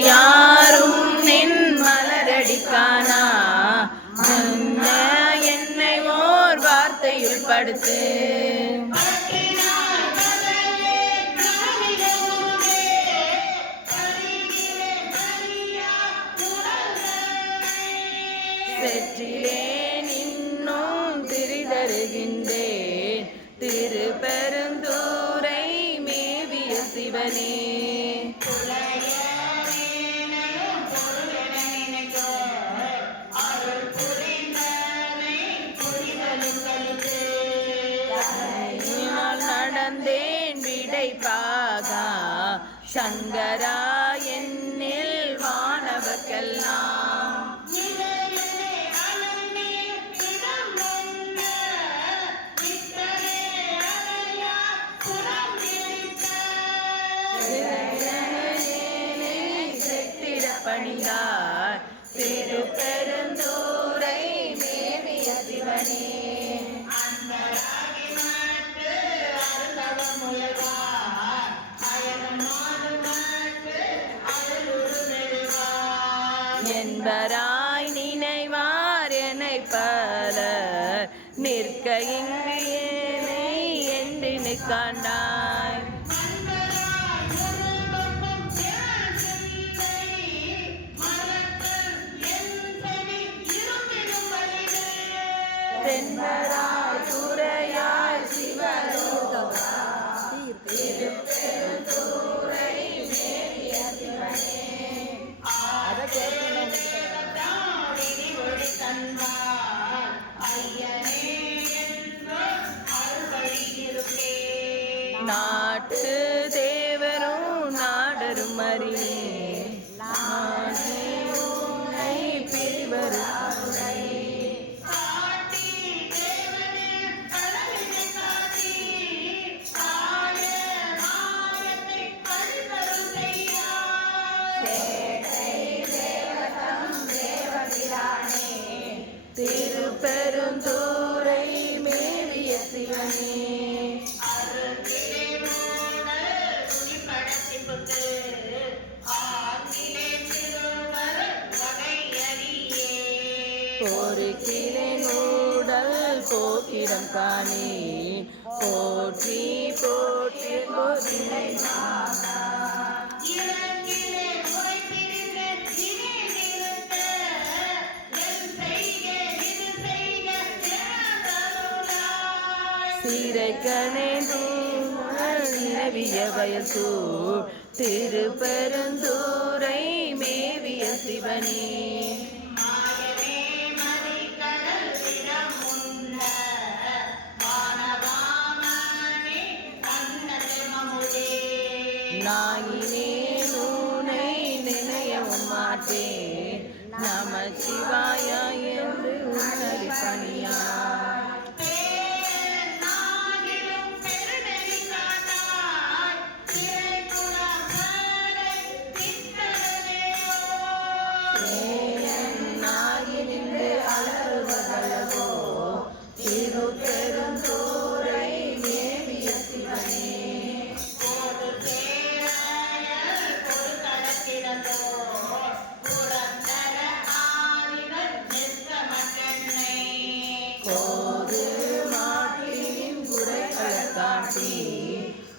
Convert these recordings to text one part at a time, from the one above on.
யாரும் நின் மலரடி காணா என்னை ஓர் வார்த்தையுள் படுத்து பெற்றிலேன் இன்னும் திரிதருகின்றேன் திருப்பெருந்தூரை மேவிய சிவனே. நடந்தேன் விடைப்பாகா சங்கரா என்னில் வானவர்க்கெல்லாம் பணிந்தார் திருப்பெருந்தூரை மேவிய சிவனே. என்பராய் நினைவார் என்னை பலர் நிற்க இங்கு ஏனை என்று காண்டாய். தென்பராய் துறையாய் சிவலோகா திருப்பெருந்தூரை மேவிய சிவனே. நாட்டு தேவரும் நாடரும் அறியே உன்னை பிரிவரும் திருப்பெருந்தூரை மேவிய சிவனே. போருக்கிலே நூடல் போக்கிடம் காணி போற்றி போற்றி போதினை சீரைக்கணே நிலவிய வயசூர் திருப்பெருந்தூரை மேவிய சிவனே. நாயினே நூனை நினையவும் மாட்டேன் நமச்சிவாய என்று உன்னடி பணியார்.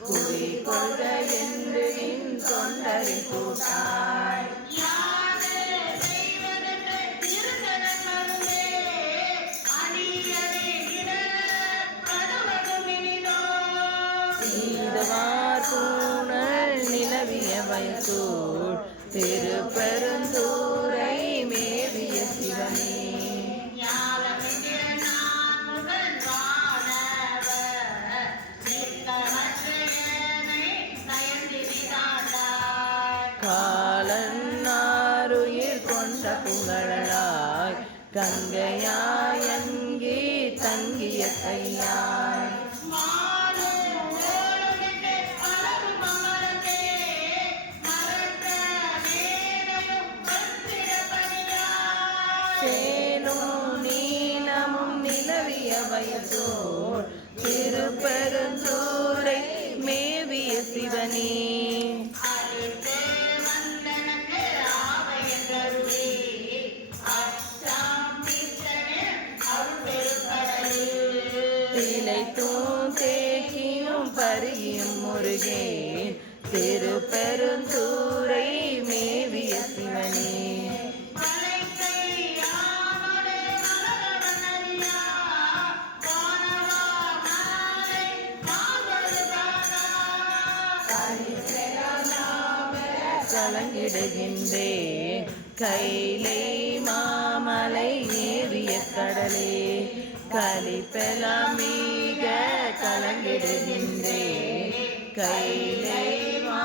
குறிக்கொள்க என்று தொண்டரின் கூட்டாய் சீதவார் பூணல் நிலவிய வயசூர் திருப்பெருந்தூரை மேவிய சிவனே. காலன்னாருயிர் கொண்ட புகழாய் கங்கையாய் அங்கே தங்கிய கையாய் சேனும் நீளமும் நிலவிய வயசோர் திருப்பெருந்தூரை மேவிய சிவனே. பருகியும் முருகேன் திருப்பெருந்தூரை மேவிய சிவனே. கலங்கிடுகின்றேன் கைலை மாமலை ஏவிய கடலே. கலிப்பெலாமீக கலங்கிடுகின்றேன் கைலை மா